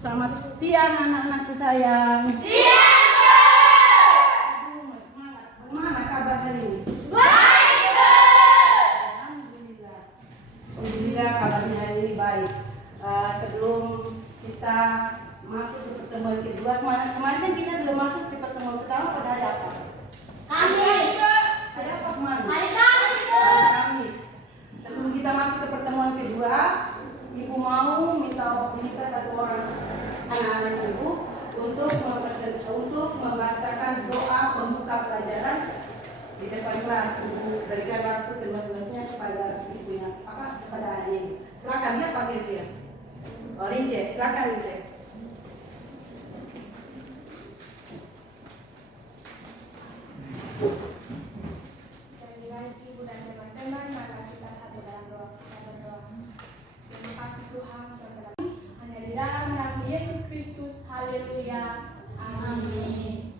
Selamat siang anak-anakku sayang. Siang, Bu. Aduh, semangat. Bagaimana kabar hari ini? Baik, Bu. Alhamdulillah. Alhamdulillah kabarnya hari ini baik. Sebelum kita masuk ke pertemuan kedua, kemarin kan kita sudah masuk ke pertemuan pertama pada hari apa? Kamis. Hari apa kemarin? Hari Kamis, Bu. Hari Kamis. Sebelum kita masuk ke pertemuan kedua, Ibu mau minta satu orang anak-anak Ibu untuk membacakan doa pembuka pelajaran di depan kelas. Ibu berikan waktu seluas-luasnya kepada ibunya, kepada anaknya Ibu. Silakan, siapa kira-kira? Oh, Rince, silakan Rince. Ibu dan teman-teman, maka kita satu dalam doa. Kita berdoa. Terima kasih Tuhan telah hanya di dalam nama Yesus Kristus. Haleluya. Amin.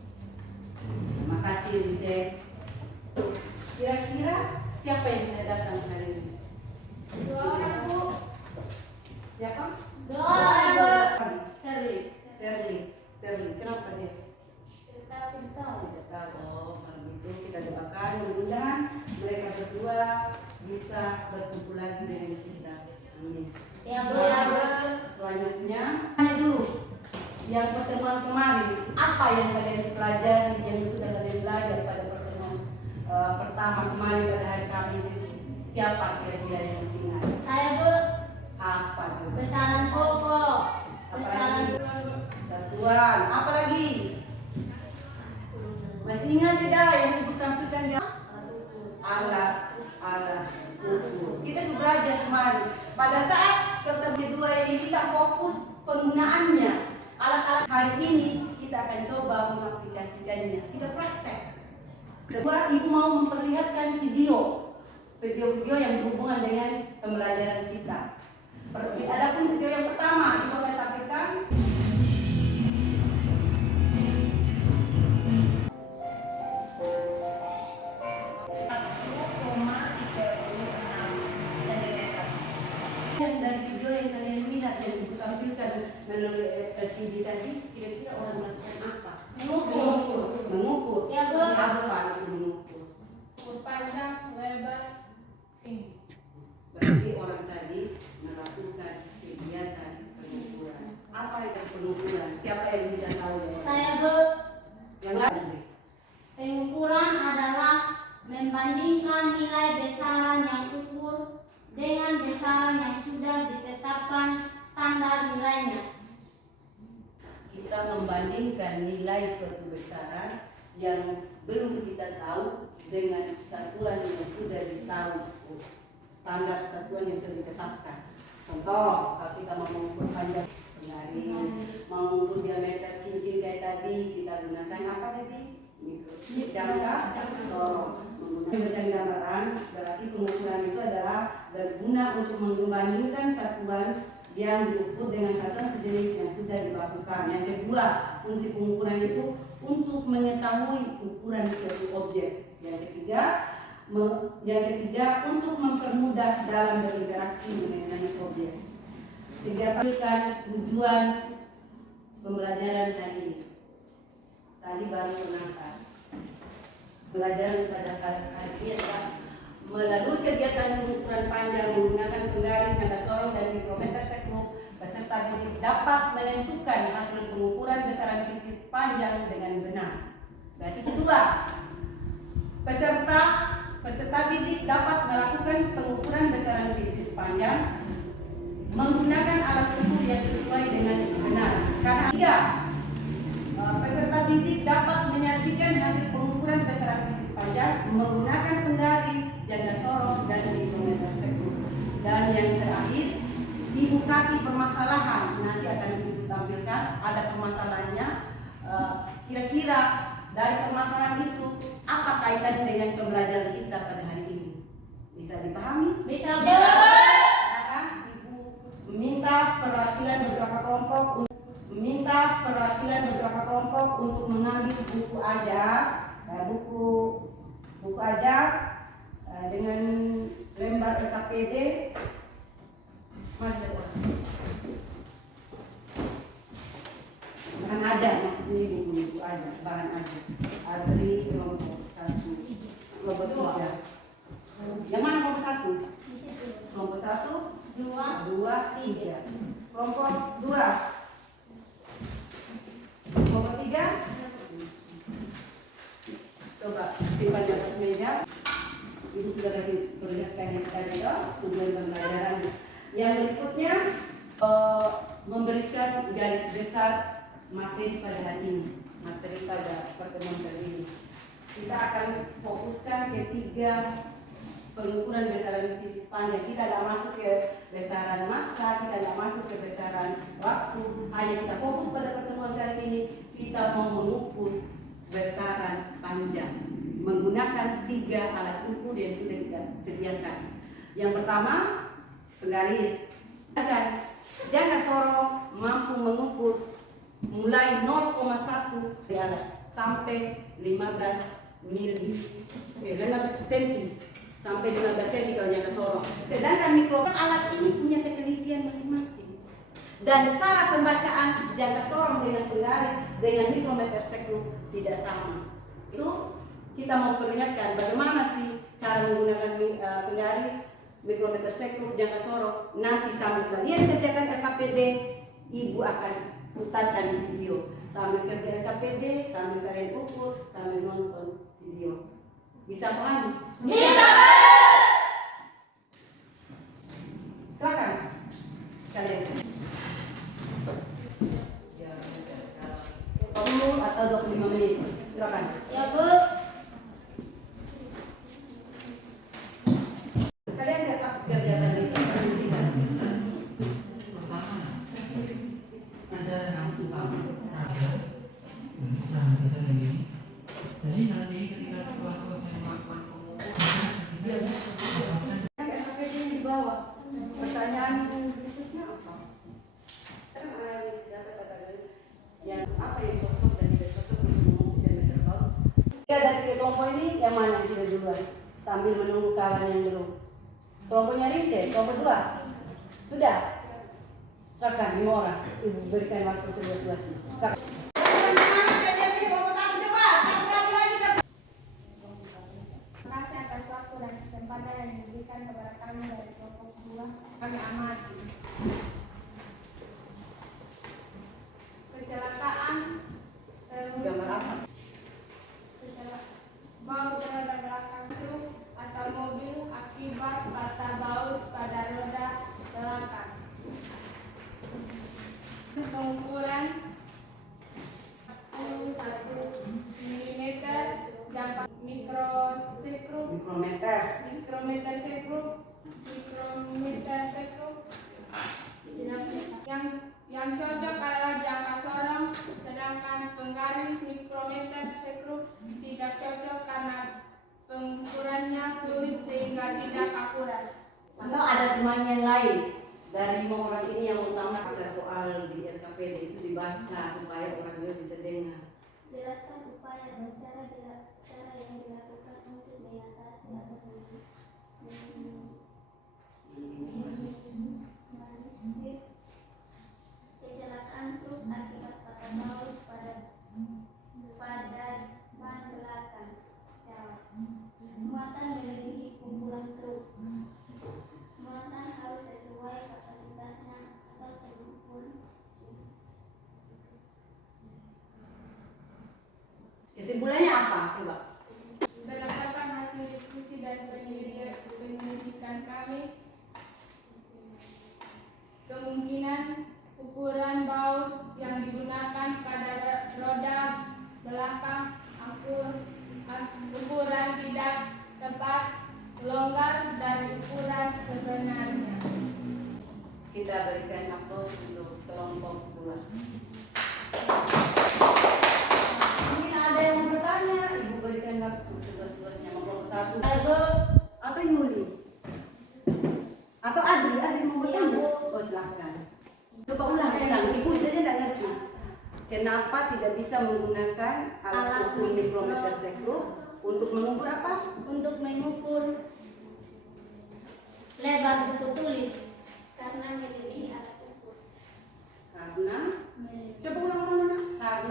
Terima kasih Rince. Kira-kira siapa yang tidak datang hari ini? Dua orang, Bu. Siapa? Dua orang, Bu. Shirley. Kenapa dia? Tidak tahu. Kalau gitu kita doakan mudah-mudahan mereka berdua bisa berkumpul lagi dengan kita. Amin. Ya, Bu. Ya, Bu. Selanjutnya, tanya dulu yang pertemuan kemarin, apa yang kalian pelajari, yang sudah kalian belajar pada pertemuan pertama kemarin pada hari Kamis itu? Siapa kira-kira yang masih ingat? Saya, Bu. Apa juga? Besaran pokok. Apa Besaran lagi? Satuan. Apa lagi? Masih ingat tidak yang Ibu tampilkan di alat ukur. Kita sudah belajar kemarin. Pada saat pertemuan kedua ini kita fokus penggunaannya. Alat-alat hari ini kita akan coba mengaplikasikannya. Kita praktek. Kedua, Ibu mau memperlihatkan video-video yang berhubungan dengan pembelajaran kita. Adapun video yang pertama Ibu akan tampilkan. Yang dari video yang kalian lihat yang Ibu tampilkan melalui LCD tadi, kira-kira orang melakukan apa? Mengukur. Ya, Bu. Apa itu mengukur? Panjang, lebar, tinggi. Berarti orang tadi melakukan kegiatan pengukuran. Apa itu pengukuran? Siapa yang bisa tahu? Saya, Bu. Yang lain. Pengukuran adalah membandingkan nilai besaran yang ukur dengan besaran yang sudah ditetapkan standar nilainya. Kita membandingkan nilai suatu besaran yang belum kita tahu dengan satuan yang sudah ditahu, standar satuan yang sudah ditetapkan. Contoh, kalau kita mau mengukur panjang penggaris, mau mengukur diameter cincin kayak tadi, kita gunakan apa tadi? Jangka sorong. Menggunakan bercanggaran, berarti pengukuran itu adalah berguna untuk membandingkan satuan yang diukur dengan satuan sejenis yang sudah dilakukan. Yang kedua, fungsi pengukuran itu untuk mengetahui ukuran suatu objek. Yang ketiga untuk mempermudah dalam berinteraksi mengenai objek. Tampilkan tujuan pembelajaran tadi. Tadi baru pengantar. Pelajaran pada hari ini adalah melalui kegiatan pengukuran panjang menggunakan penggaris, nada sorong dan mikrometer sekuk, peserta didik dapat menentukan hasil pengukuran besaran fisik panjang dengan benar. Berarti kedua, peserta didik dapat melakukan pengukuran besaran fisik panjang menggunakan alat ukur yang sesuai dengan benar. Karena tiga, peserta didik dapat menyajikan hasil pengukuran besaran fisik panjang menggunakan penggaris, janda sorong dan mikrometer sekuk. Dan yang terakhir, Ibu kasih permasalahan. Nanti akan Ibu tampilkan ada permasalahannya. Kira-kira dari permasalahan itu apa kaitan dengan pembelajaran kita pada hari ini? Bisa dipahami? Bisa, Bu. Sekarang Ibu meminta perwakilan beberapa kelompok untuk mengambil buku ajar dengan lembar LKPD. Mari saya ulang. ada maksudnya buku ada bahan ada. Adri kelompok 1, kelompok 3. Yang mana kelompok 1? Kelompok 1, 2, 3. Kelompok 2. Kelompok 3. Coba simpan di atas meja. Ibu sudah kasih perlihatkan yang tadi tujuan pembelajaran. Yang berikutnya memberikan garis besar materi pada hari ini, materi pada pertemuan kali ini. Kita akan fokuskan ke 3 pengukuran besaran fisik panjang. Kita tidak masuk ke besaran massa, kita tidak masuk ke besaran waktu. Hanya kita fokus pada pertemuan kali ini. Kita mau mengukur besaran panjang menggunakan 3 alat ukur yang sudah kita sediakan. Yang pertama, penggaris. Jangka sorong mampu mengukur mulai 0,1 sampai 15 cm sampai 15 cm kalau jangka sorong. Sedangkan mikrometer alat ini punya ketelitian masing-masing. Dan cara pembacaan jangka sorong dengan penggaris dengan mikrometer sekrup tidak sama. Itu kita mau perlihatkan bagaimana sih cara menggunakan penggaris, mikrometer sekrup, jangka sorong. Nanti sambil kalian kerjakan LKPD, ibu akan putarkan video. Sambil kerja LKPD, sambil kalian ukur, sambil nonton video. Bisa pahami? Bisa. Silakan kalian. 20 atau 25 menit. Silakan. Ya, Bu. Kalian tetap kerjakan di sini. Jadi nanti ketika setelah selesai melakukan pengukuran, dia lepaskan LKPD yang dibawa. Pertanyaan berikutnya apa? Analisis data kategori yang apa yang cocok dan tidak cocok untuk mengukur meter bau. Ya, dari kelompok ini yang mana yang sudah duluan? Sambil menunggu kawan yang belum. Kelompoknya Rince, kelompok 2 sudah. Silakan 5 orang. Ibu berikan waktu seluas-luasnya. Terima kasih atas waktu dan kesempatan yang diberikan kepada kami dari kelompok 2. Kami amati. Kecelakaan Gambar apa? baut roda belakang truk atau mobil akibat patah baut pada roda belakang. Pengukuran 1 mm jangka mikrometer sekrup yang cocok adalah jangka sorong, sedangkan penggaris mikrometer sekrup tidak cocok karena pengukurannya sulit sehingga tidak akurat. Atau ada teman yang lain dari 5 orang ini yang utama soal di LKPD itu dibaca supaya orang lain bisa dengar. Jelaskan upaya dan cara yang dilakukan untuk mengatasi atau minimalisir kecelakaan truk akibat patah baut pada ban belakang. Jawab. Muatan melebihi kumpulan truk. Muatan harus sesuai kapasitasnya atau terukur. Kesimpulannya apa? Coba. Berdasarkan hasil diskusi dan penyelidikan kami, kemungkinan ukuran baut yang digunakan pada roda belakang ukuran tidak tepat, longgar dari ukuran sebenarnya. Kita berikan aplaus untuk kelompok 2. Mungkin ada yang mau bertanya, ibu berikan waktu seluas-luasnya. Kelompok 1. Atau Yuli? Atau Adri mau bertanya? Oh, silakan. Coba ulang. Ibu saja tidak ngerti. Kenapa tidak bisa menggunakan alat ukur mikrometer sekrup untuk mengukur apa? Untuk mengukur lebar buku tulis karena melebihi alat ukur. Karena coba ulang. Karena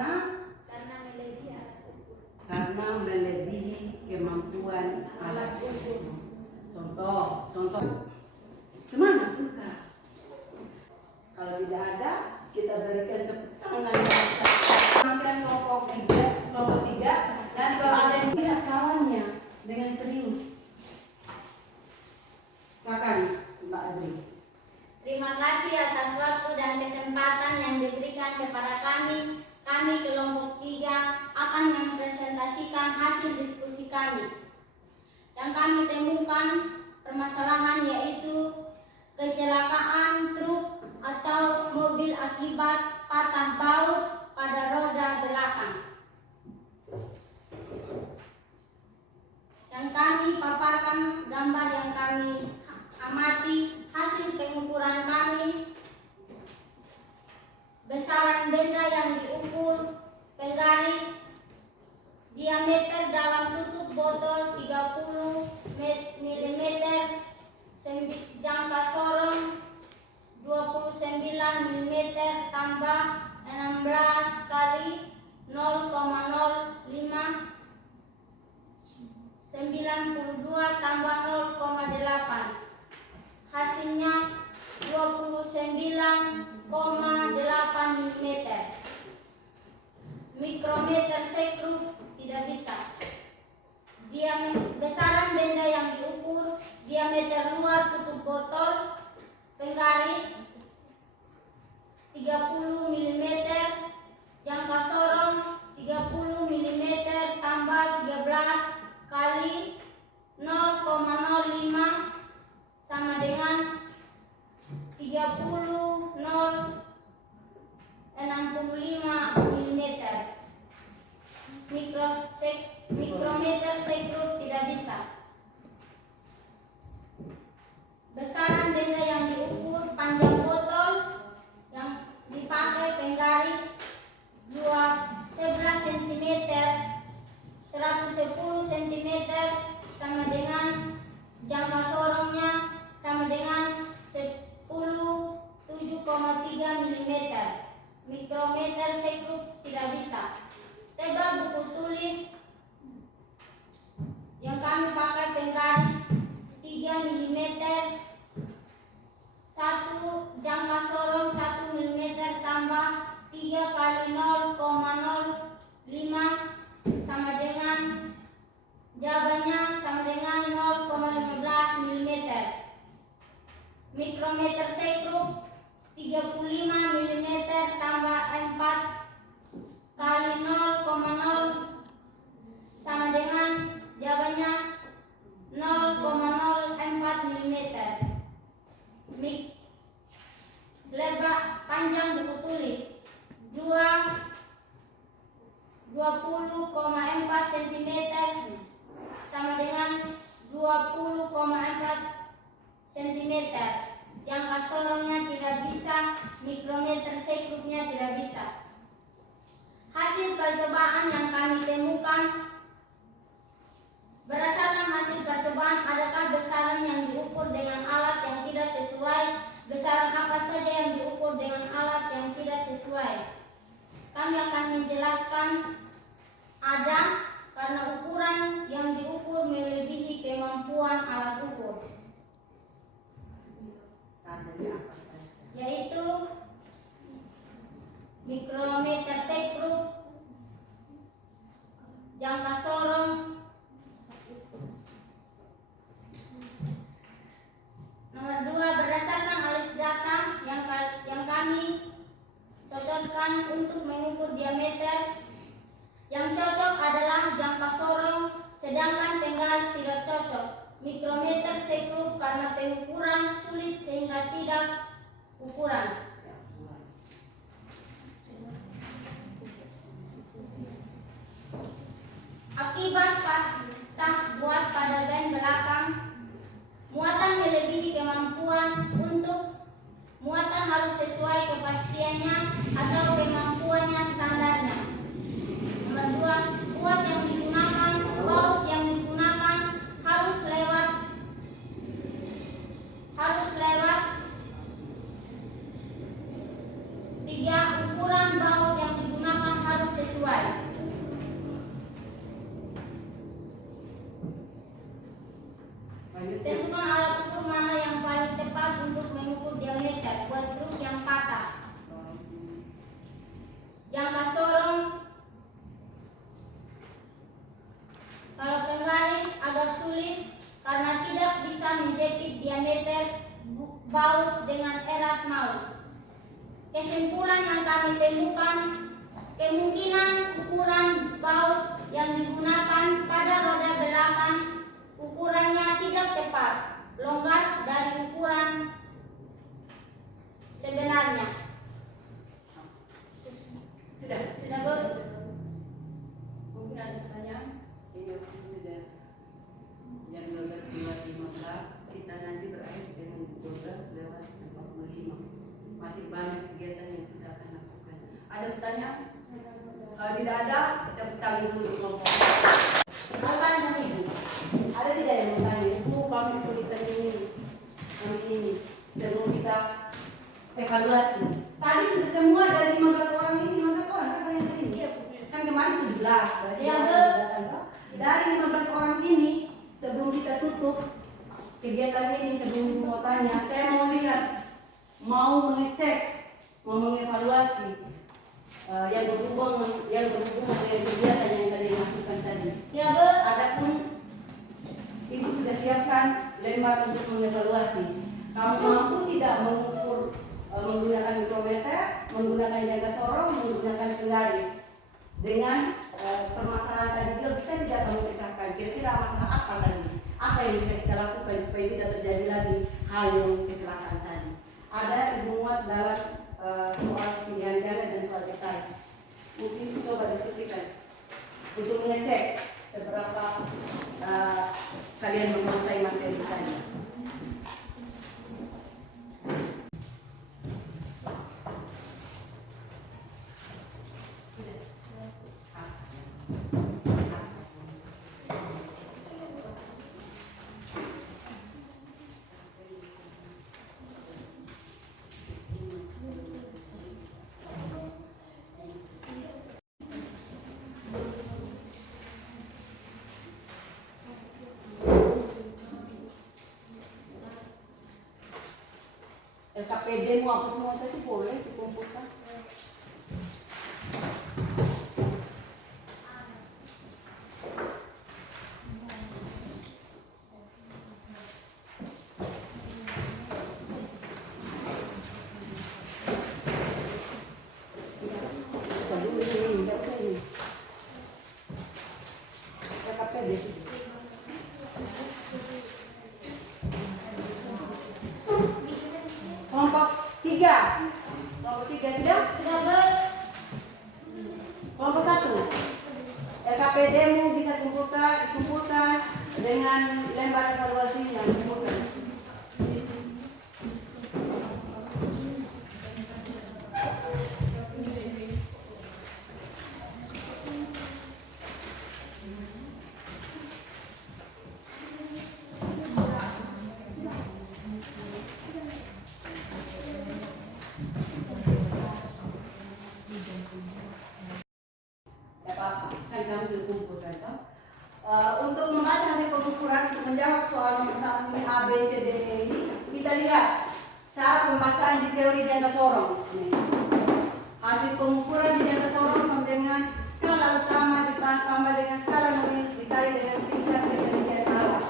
Terima kasih atas waktu dan kesempatan yang diberikan kepada kami. Kami kelompok 3 akan mempresentasikan hasil diskusi kami. Yang kami temukan permasalahan yaitu kecelakaan truk atau mobil akibat patah baut pada roda belakang. Dan kami paparkan gambar yang kami amati. Hasil pengukuran kami, besaran benda yang diukur, penggaris, diameter dalam tutup botol 30 mm, jangka sorong 29 mm tambah 16 kali 0,05, 92 tambah 0,8. Hasilnya 29,8 mm. Mikrometer sekrup tidak bisa. Besaran benda yang diukur, diameter luar tutup botol, penggaris 30 mm, jangka sorong 30 mm tambah 13 kali 0,05 sama dengan 30,065 mm. Mikrometer sekrup tidak bisa. Besaran benda yang diukur, panjang botol yang dipakai penggaris 11 cm, 110 cm sama dengan jangka sorongnya sama dengan 7,3 mm. Mikrometer sekrup tidak bisa. Tebal buku tulis yang kami pakai penggaris 3 mm, 1 jangka sorong 1 mm tambah 3 kali 0,05 sama dengan jawabannya sama dengan 0,15 mm. Mikrometer sekrup 35 mm tambah 4 kali 0,0 sama dengan jawabannya 0,04 mm. Lebar panjang buku tulis 20,4 cm sama dengan 20,4 cm. Jangka sorongnya tidak bisa, mikrometer sekrupnya tidak bisa. Hasil percobaan yang kami temukan, berdasarkan hasil percobaan, adakah besaran yang diukur dengan alat yang tidak sesuai? Besaran apa saja yang diukur dengan alat yang tidak sesuai? Kami akan menjelaskan. Ada karena ukuran yang diukur melebihi kemampuan alat ukur, yaitu mikrometer sekrup, jangka sorong, nomor 2, berdasarkan alis data yang kami cocokkan untuk mengukur diameter. Yang cocok adalah jangka sorong, sedangkan penggaris tidak cocok. Mikrometer sekrup karena pengukuran sulit sehingga tidak ukuran. Akibat patah buat pada ban belakang, muatan melebihi kemampuan. Untuk muatan harus sesuai kepastiannya atau kemampuannya standarnya. Nomor 2, kuat yang digunakan, baut yang digunakan harus lewat 3, ukuran baut yang digunakan harus sesuai. Tentukan alat ukur mana yang paling tepat untuk mengukur diameter buat truk yang patah. Jangka sorong, kalau penggaris agak sulit karena tidak bisa menjepit diameter baut dengan erat bersifat maut. Kesimpulan yang kami temukan, kemungkinan ukuran baut yang digunakan pada roda belakang ukurannya tidak tepat, longgar dari ukuran sebenarnya. Sudah. Sudah, Bu? Mungkin ada pertanyaan? Ini sudah jam 12.15. Kita nanti berakhir dengan 12:45. Masih banyak kegiatan yang kita akan lakukan. Ada pertanyaan? Kalau tidak ada, kita bertanya dulu di kelompok. Ada tanya sama Ibu? Ada tidak yang bertanya? Ibu, kami kesulitan ini. Sebelum kita evaluasi. Tadi sudah semua dari 15 orang ini, 15 orang kan kalian tadi? Iya, kan kemarin 17. Berarti Iya, orang Bu. yang datang, toh? Dari 15 orang ini, sebelum kita tutup kegiatan ini, sebelum mau tanya, saya mau lihat, mau mengecek, mau mengevaluasi yang berhubungan dengan kegiatan yang tadi dilakukan tadi. Ya, Bu. Adapun Ibu sudah siapkan lembar untuk mengevaluasi. Kamu mampu tidak mengukur menggunakan mikrometer, menggunakan jaga sorong, menggunakan penggaris. Dengan permasalahan tadi juga bisa tidak kamu pecahkan. Kira-kira masalah apa tadi? Apa yang bisa kita lakukan supaya tidak terjadi lagi hal yang kecelakaan tadi? Ada Ibu muat dalam soal pilihan ganda dan soal esai. Mungkin coba diskusikan untuk mengecek seberapa kalian menguasai materi tadi. LKPD mau apa semua tadi boleh dikumpulkan. Kelompok 3 sudah? Sudah, Bu. Kelompok 1 LKPD-mu bisa dikumpulkan dengan lembar evaluasi yang dikumpulkan. Kan kamu sudah kumpulkan toh? Untuk membaca hasil pengukuran untuk menjawab soal nomor 1 ini A, B, C, D, E ini, kita lihat cara pembacaan di teori jangka sorong. Nih. Hasil pengukuran di jangka sorong sama dengan skala utama ditambah dengan skala nulis dikali dengan tingkat ketinggian alat.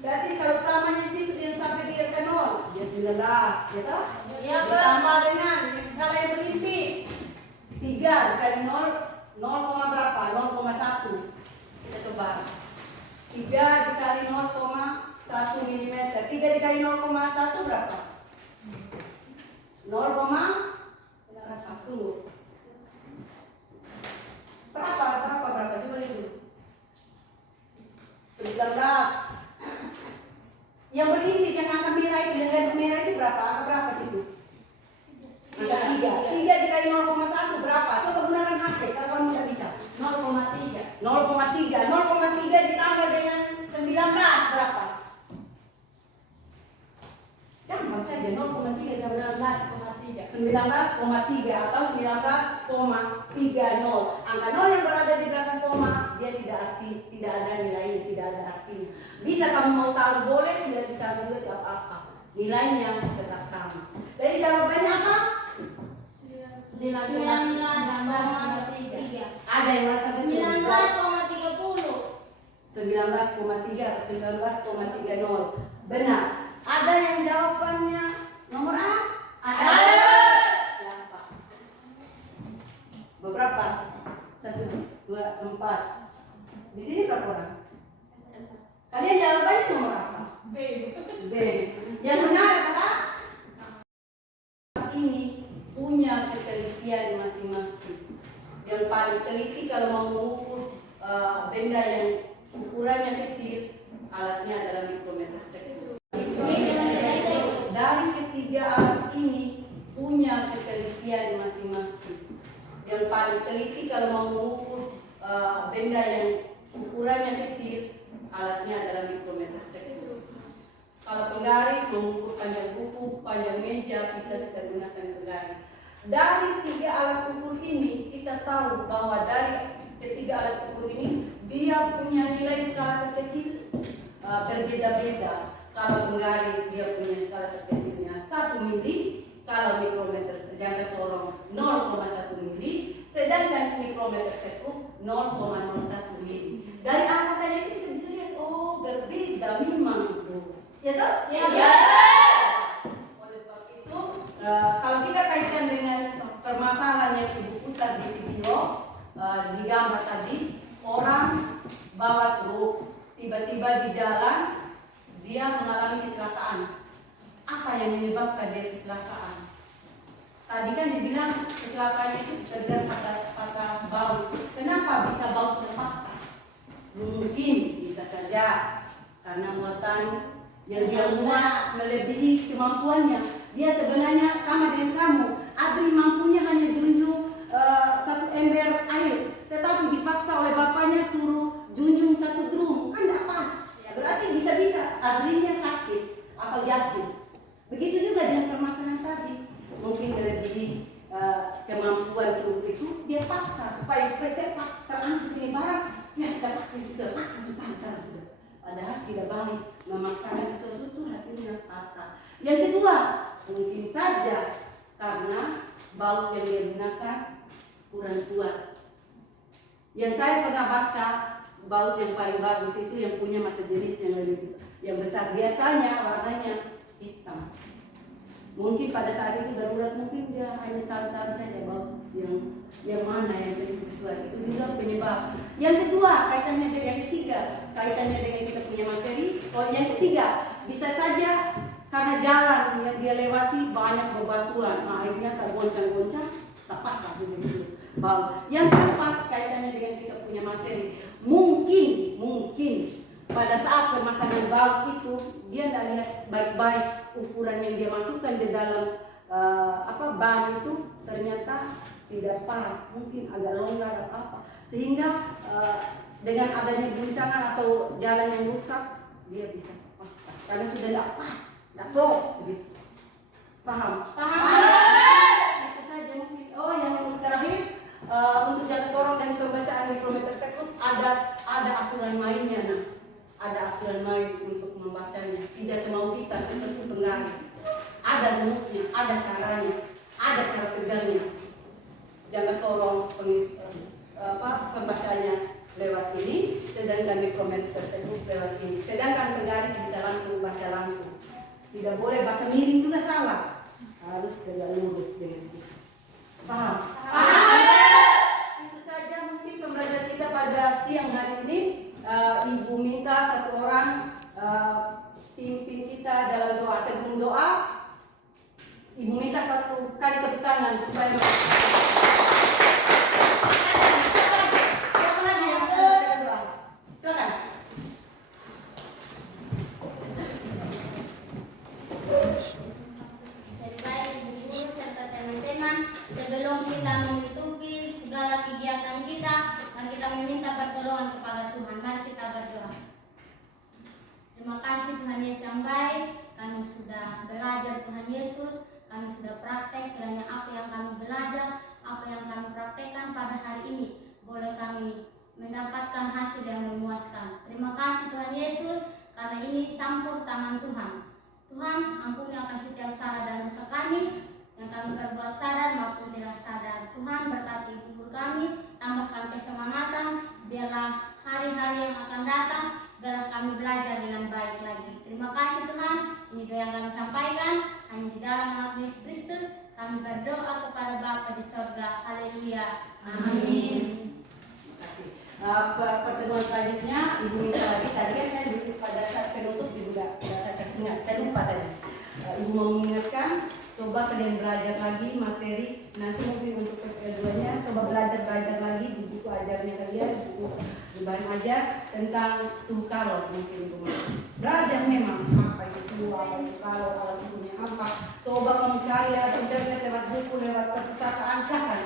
Berarti skala utamanya di situ yang sampai di angka 0, dia 19, ya toh? Iya, Bu. Ditambah dengan yang skala yang berlimpit 3 dikali 0 berapa? 0,1. Kita coba 3 dikali 0,1 mm. 3 dikali 0,1 berapa? 0, berapa? Tunggu. Berapa? Coba lihat dulu. 19. Yang berlimpit, yang angka merah itu, yang garis merah itu berapa? Angka berapa situ? Angka 3. 3 dikali 0,1 berapa? Coba gunakan HP kalau kamu tidak bisa. 0,3. 0,3 ditambah dengan 19 berapa? Gampang saja, 0,3 ditambah 19,3 atau 19,30. Angka 0 yang berada di belakang koma dia tidak ada nilainya, tidak ada artinya. Bisa kamu mau taruh boleh, tidak ditaruh juga tidak apa-apa. Nilainya tetap sama. Jadi jawabannya apa? 19,3. Ada yang merasa betul? 19,30. 19,3 atau 19,30. Benar. Ada yang jawabannya nomor A? Ada. ini punya ketelitian masing-masing. Yang paling teliti kalau mau mengukur benda yang ukurannya kecil, alatnya adalah mikrometer sekunder. Dari ketiga alat ini punya ketelitian masing-masing. Yang paling teliti kalau mau mengukur benda yang ukurannya kecil, alatnya adalah mikrometer sekunder. Kalau penggaris mengukur panjang buku, panjang meja, bisa kita gunakan penggaris. Dari tiga alat ukur ini kita tahu bahwa dari ketiga alat ukur ini dia punya nilai skala terkecil berbeda-beda. Kalau penggaris dia punya skala terkecilnya 1 mili, kalau mikrometer jangka sorong 0,1 mili, sedangkan mikrometer sekund 0,01 mili. Dari apa saja itu kita bisa lihat, oh berbeda memang itu. Ya toh? Ya. Oleh sebab itu, kalau kita kaitkan dengan permasalahan yang Ibu putar di video, di gambar tadi, orang bawa truk, tiba-tiba di jalan dia mengalami kecelakaan. Apa yang menyebabkan dia kecelakaan? Tadi kan dibilang kecelakaan itu terjadi patah baut. Kenapa bisa bautnya patah? Mungkin bisa saja karena muatan yang dia muat melebihi kemampuannya. Dia sebenarnya sama dengan kamu. Adri mampunya hanya junjung 1 ember air, tetapi dipaksa oleh bapaknya suruh junjung 1 drum, kan tidak pas. Berarti bisa-bisa Adrinya sakit atau jatuh. Begitu juga dengan permasalahan tadi. Mungkin melebihi kemampuan truk itu, dia paksa supaya cepat terangkut ini barang. Ya terpaksa sudah. Padahal tidak baik memaksakan sesuatu itu hasilnya patah. Yang kedua, mungkin saja karena baut yang dia gunakan kurang kuat. Yang saya pernah baca, baut yang paling bagus itu yang punya massa jenis yang besar. Biasanya warnanya hitam. Mungkin pada saat itu darurat, mungkin dia hanya tahu-tahu saja baut yang mana yang lebih sesuai. Itu juga penyebab. Yang kedua, kaitannya dengan yang ketiga, kaitannya dengan kita punya materi. Yang ketiga, bisa saja karena jalan yang dia lewati banyak bebatuan, akhirnya tergoncang-goncang, tepat begitu bau. Yang keempat, kaitannya dengan kita punya materi. Mungkin pada saat pemasangan baut itu dia tidak lihat baik-baik ukuran yang dia masukkan di dalam ban itu ternyata tidak pas, mungkin agak longgar atau apa, sehingga dengan adanya guncangan atau jalan yang rusak dia bisa patah karena sudah tidak pas, tidak klop begitu. Paham? Itu saja mungkin. Oh, yang terakhir, untuk jangka sorong dan pembacaan mikrometer sekund ada aturan mainnya. Nah, ada aturan main untuk membacanya. Tidak semau kita seperti penggaris. Ada rumusnya, ada caranya, ada cara pegangnya. Jangka sorong pembacanya lewat ini, sedangkan mikrometer sekund lewat ini. Sedangkan penggaris bisa langsung baca langsung. Tidak boleh baca miring juga salah. Harus tegak lurus dengan itu. Paham? Itu saja mungkin pembelajaran kita pada siang hari ini. Ibu minta satu orang pimpin kita dalam doa. Sebelum doa, Ibu minta satu kali tepuk tangan supaya siapa lagi yang akan membacakan doa? Silakan. Sebelum kita menutupi segala kegiatan kita, mari kita meminta pertolongan kepada Tuhan. Mari kita berdoa. Terima kasih Tuhan Yesus yang baik. Kami sudah belajar Tuhan Yesus. Kami sudah praktek kiranya apa yang kami belajar, apa yang kami praktekkan pada hari ini boleh kami mendapatkan hasil yang memuaskan. Terima kasih Tuhan Yesus karena ini campur tangan Tuhan. Tuhan, ampuni akan setiap salah dan dosa kami yang kami berbuat sadar maupun tidak sadar. Tuhan, berkati ibu kami, tambahkan kesemangatan, biarlah hari-hari yang akan datang, biarlah kami belajar dengan baik lagi. Terima kasih Tuhan, ini doa yang kami sampaikan, hanya di dalam nama Yesus Kristus, kami berdoa kepada Bapa di sorga. Haleluya. Amin. Pertemuan selanjutnya, Ibu minta lagi, tadi kan saya duduk pada saat penutup juga saya kasih ingat, saya lupa tadi. Ibu mau mengingatkan, coba kalian belajar lagi materi, nanti mungkin untuk PPL2-nya coba belajar lagi di buku ajarnya kalian, buku bahan ajar tentang suhu kalor mungkin belajar memang apa itu suhu, apa itu kalor, alat ukurnya apa. Coba kamu cari lewat internet, lewat buku, lewat perpustakaan, misalkan.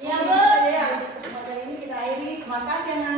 Ya, Bu. Ya, materi ini kita akhiri. Terima kasih anak.